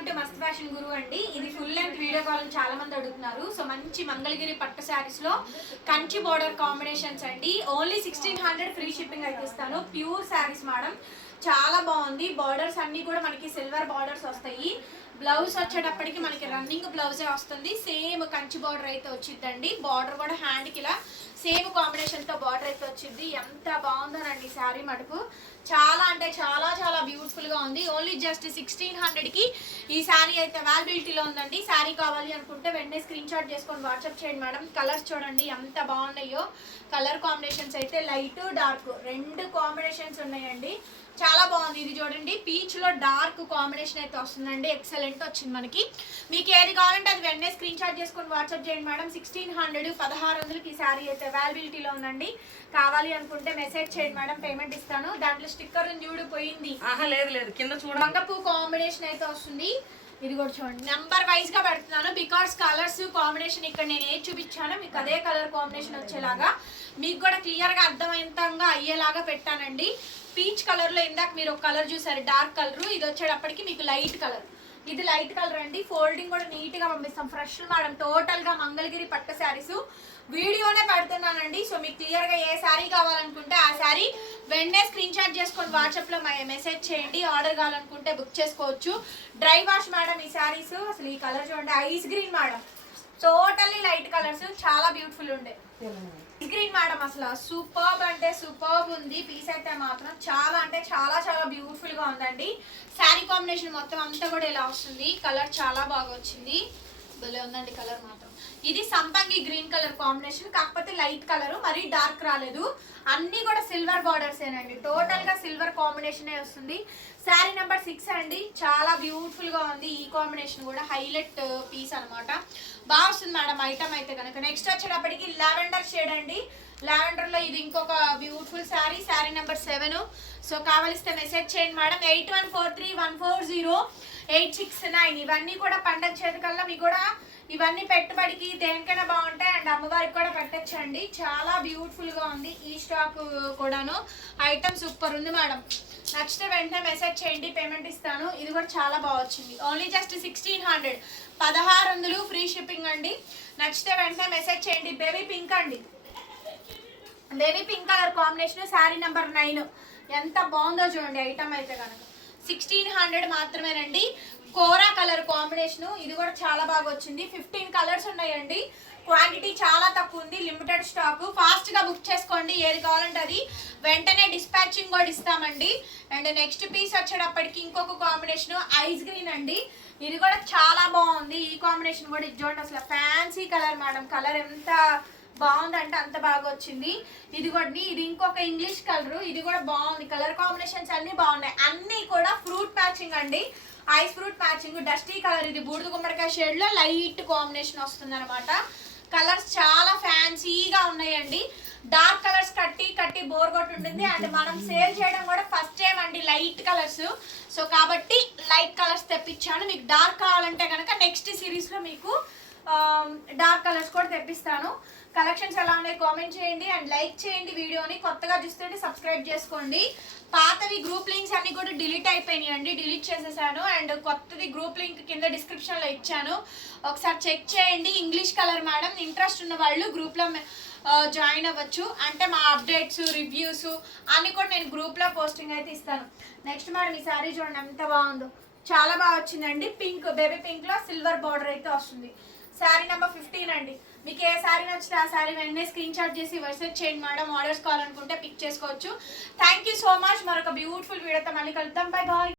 Welcome to Mast Fashion Guru అండి. ఇది full length video call చాలా మంది అడుగుతున్నారు. సో మంచి మంగళగిరి పట్టు శారీస్లో కంచి బోర్డర్ కాంబినేషన్స్ అండి. Only sixteen hundred free shipping అయితే ఇస్తాను. ప్యూర్ శారీస్ మేడం చాలా బాగుంది. బార్డర్స్ అన్ని కూడా మనకి సిల్వర్ బార్డర్స్ వస్తాయి. బ్లౌజ్ వచ్చేటప్పటికి మనకి రన్నింగ్ బ్లౌజే వస్తుంది. సేమ్ కంచి బార్డర్ అయితే వచ్చిందండి బార్డర్ కూడా హ్యాండ్కి ఇలా సేమ్ కాంబినేషన్తో బార్డర్ అయితే వచ్చింది. ఎంత బాగుందోనండి శారీ మటుకు. చాలా అంటే చాలా చాలా బ్యూటిఫుల్గా ఉంది. ఓన్లీ జస్ట్ సిక్స్టీన్ హండ్రెడ్కి ఈ శారీ అయితే అవైలబిలిటీలో ఉందండి. శారీ కావాలి అనుకుంటే వెంటనే స్క్రీన్ షాట్ చేసుకొని వాట్సాప్ చేయండి మేడం. కలర్స్ చూడండి ఎంత బాగున్నాయో. కలర్ కాంబినేషన్స్ అయితే లైట్ డార్క్ రెండు కాంబినేషన్స్ ఉన్నాయండి. చాలా బాగుంది ఇది చూడండి. పీచ్లో డార్క్ కాంబినేషన్ అయితే వస్తుందండి. ఎక్సలెంట్ వచ్చింది మనకి. మీకు ఏది కావాలంటే అది వెంటనే స్క్రీన్ షాట్ చేసుకొని వాట్సాప్ చేయండి మేడం. సిక్స్టీన్ హండ్రెడ్ పదహారు వందలకి ఈ శారీ అయితే అవైలబిలిటీలో ఉందండి. కావాలి అనుకుంటే మెసేజ్ చేయండి మేడం. పేమెంట్ ఇస్తాను. దాంట్లో స్టిక్కర్ చూడు పోయింది. ఆహా లేదు లేదు. కింద చూడ వంగపూ కాంబినేషన్ అయితే వస్తుంది. ఇది కూడా చూడండి. నెంబర్ వైజ్గా పెడుతున్నాను. బికాస్ కలర్స్ కాంబినేషన్ ఇక్కడ నేను ఏది చూపించానో మీకు అదే కలర్ కాంబినేషన్ వచ్చేలాగా మీకు కూడా క్లియర్గా అర్థమైంతంగా అయ్యేలాగా పెట్టానండి. పీచ్ కలర్లో ఇందాక మీరు ఒక కలర్ చూసారు డార్క్ కలర్ ఇది వచ్చేటప్పటికి మీకు లైట్ కలర్ ఇది లైట్ కలర్ అండి. ఫోల్డింగ్ కూడా నీట్గా పంపిస్తాం. ఫ్రెష్ మేడం టోటల్గా మంగళగిరి పట్టు శారీస్. వీడియోనే పెడుతున్నానండి. సో మీకు క్లియర్గా ఏ శారీ కావాలనుకుంటే ఆ శారీ వెంటనే స్క్రీన్ షాట్ చేసుకొని వాట్సాప్లో మెసేజ్ చేయండి. ఆర్డర్ కావాలనుకుంటే బుక్ చేసుకోవచ్చు. డ్రై వాష్ మేడం ఈ శారీస్ అసలు ఈ కలర్ చూడండి. Ice green madam totally light colours చాలా బ్యూటిఫుల్ ఉండే. గ్రీన్ మేడం అసలు సూపర్బ్ అంటే సూపర్బ్ ఉంది. పీస్ అయితే మాత్రం చాలా అంటే చాలా చాలా బ్యూటిఫుల్గా ఉందండి. శారీ కాంబినేషన్ మొత్తం అంతా కూడా ఇలా వస్తుంది. కలర్ చాలా బాగా వచ్చింది. భలే ఉందండి కలర్ మాత్రం. ఇది సంపంగి గ్రీన్ కలర్ కాంబినేషన్ కాకపోతే లైట్ కలర్ మరీ డార్క్ రాలేదు. అన్ని కూడా సిల్వర్ బార్డర్స్ ఏనండి. టోటల్గా సిల్వర్ కాంబినేషన్ వస్తుంది. శారీ నెంబర్ సిక్స్ అండి. చాలా బ్యూటిఫుల్గా ఉంది ఈ కాంబినేషన్ కూడా. హైలైట్ పీస్ అనమాట బాగా వస్తుంది మేడం ఐటమ్ అయితే కనుక. నెక్స్ట్ వచ్చేటప్పటికి లావెండర్ షేడ్ అండి. లావెండర్లో ఇది ఇంకొక beautiful sari sari number seven so కావలిస్తే మెసేజ్ చేయండి madam eight one four three one four zero eight six nine ఇవన్నీ కూడా పండగ చేతికల్లా మీకు కూడా ఇవన్నీ పెట్టుబడికి దేనికైనా బాగుంటాయి అండ్ అమ్మవారికి కూడా పెట్టచ్చండి. చాలా బ్యూటిఫుల్గా ఉంది ఈ స్టాక్ కూడాను. ఐటమ్ సూపర్ ఉంది మేడం. నచ్చితే వెంటనే మెసేజ్ చేయండి పేమెంట్ ఇస్తాను. ఇది కూడా చాలా బాగా వచ్చింది. Only just sixteen hundred. పదహారు వందలు ఫ్రీ షిప్పింగ్ అండి. నచ్చితే వెంటనే మెసేజ్ చేయండి. బేబీ పింక్ అండి. Baby pink colour combination sari number nine. ఎంత బాగుందో చూడండి ఐటమ్ అయితే కనుక. సిక్స్టీన్ హండ్రెడ్ మాత్రమేనండి. కోరా కలర్ కాంబినేషన్. ఇది కూడా చాలా బాగా వచ్చింది ఫిఫ్టీన్ కలర్స్ ఉన్నాయండి. క్వాంటిటీ చాలా తక్కువ ఉంది లిమిటెడ్ స్టాక్. ఫాస్ట్గా బుక్ చేసుకోండి. ఏది కావాలంటే అది వెంటనే డిస్పాచింగ్ కూడా ఇస్తామండి. అండ్ నెక్స్ట్ పీస్ వచ్చేటప్పటికి ఇంకొక కాంబినేషన్ ఐస్ గ్రీన్ అండి. ఇది కూడా చాలా బాగుంది. ఈ కాంబినేషన్ కూడా ఇది చూడండి. అసలు ఫ్యాన్సీ కలర్ మేడం. కలర్ ఎంత బాగుందంటే అంత బాగా వచ్చింది ఇది కూడా ఇది ఇంకొక ఇంగ్లీష్ కలర్ ఇది కూడా బాగుంది. కలర్ కాంబినేషన్స్ అన్ని బాగున్నాయి. అన్ని కూడా ఫ్రూట్ మ్యాచింగ్ అండి. Ice fruit matching dusty colour ఇది బూడిద గుమ్మడికాయ షేడ్లో లైట్ కాంబినేషన్ వస్తుంది అనమాట కలర్స్ చాలా ఫ్యాన్సీగా ఉన్నాయండి. డార్క్ కలర్స్ కట్టి కట్టి బోర్ కొట్టి ఉంటుంది అండ్ మనం సేల్ చేయడం కూడా ఫస్ట్ టైం అండి లైట్ కలర్స్ సో కాబట్టి లైట్ కలర్స్ తెప్పించాను. మీకు డార్క్ కావాలంటే కనుక నెక్స్ట్ సిరీస్లో మీకు um, డార్క్ తెప్పిస్తాను. కలెక్షన్స్ ఎలా ఉన్నాయి కామెంట్ చేయండి అండ్ లైక్ చేయండి వీడియోని. కొత్తగా చూస్తుంటే సబ్స్క్రైబ్ చేసుకోండి. పాతవి గ్రూప్ లింక్స్ అన్ని కూడా డిలీట్ అయిపోయినాయి అండి. డిలీట్ చేసేసాను అండ్ కొత్తది గ్రూప్ లింక్ కింద డిస్క్రిప్షన్లో ఇచ్చాను. ఒకసారి చెక్ చేయండి. ఇంగ్లీష్ కలర్ మేడం ఇంట్రెస్ట్ ఉన్న వాళ్ళు గ్రూప్లో జాయిన్ అవ్వచ్చు. అంటే మా అప్డేట్స్ రివ్యూస్ అన్నీ కూడా నేను గ్రూప్లో పోస్టింగ్ అయితే ఇస్తాను. నెక్స్ట్ మేడం ఈ సారీ చూడండి ఎంత బాగుందో. చాలా బాగా వచ్చిందండి. పింక్ బేబీ పింక్లో సిల్వర్ బార్డర్ అయితే వస్తుంది. శారీ నెంబర్ ఫిఫ్టీన్ అండి. మీకు ఏ సారీ నచ్చితే ఆ సారీ వెంటనే స్క్రీన్ షాట్ చేసి వర్సెట్ చేయండి మేడం ఆర్డర్స్ కావాలనుకుంటే పిక్ చేసుకోవచ్చు. థ్యాంక్ యూ సో మచ్ మరొక బ్యూటిఫుల్ వీడియోతో మళ్ళీ కలుద్దాం. Bye bye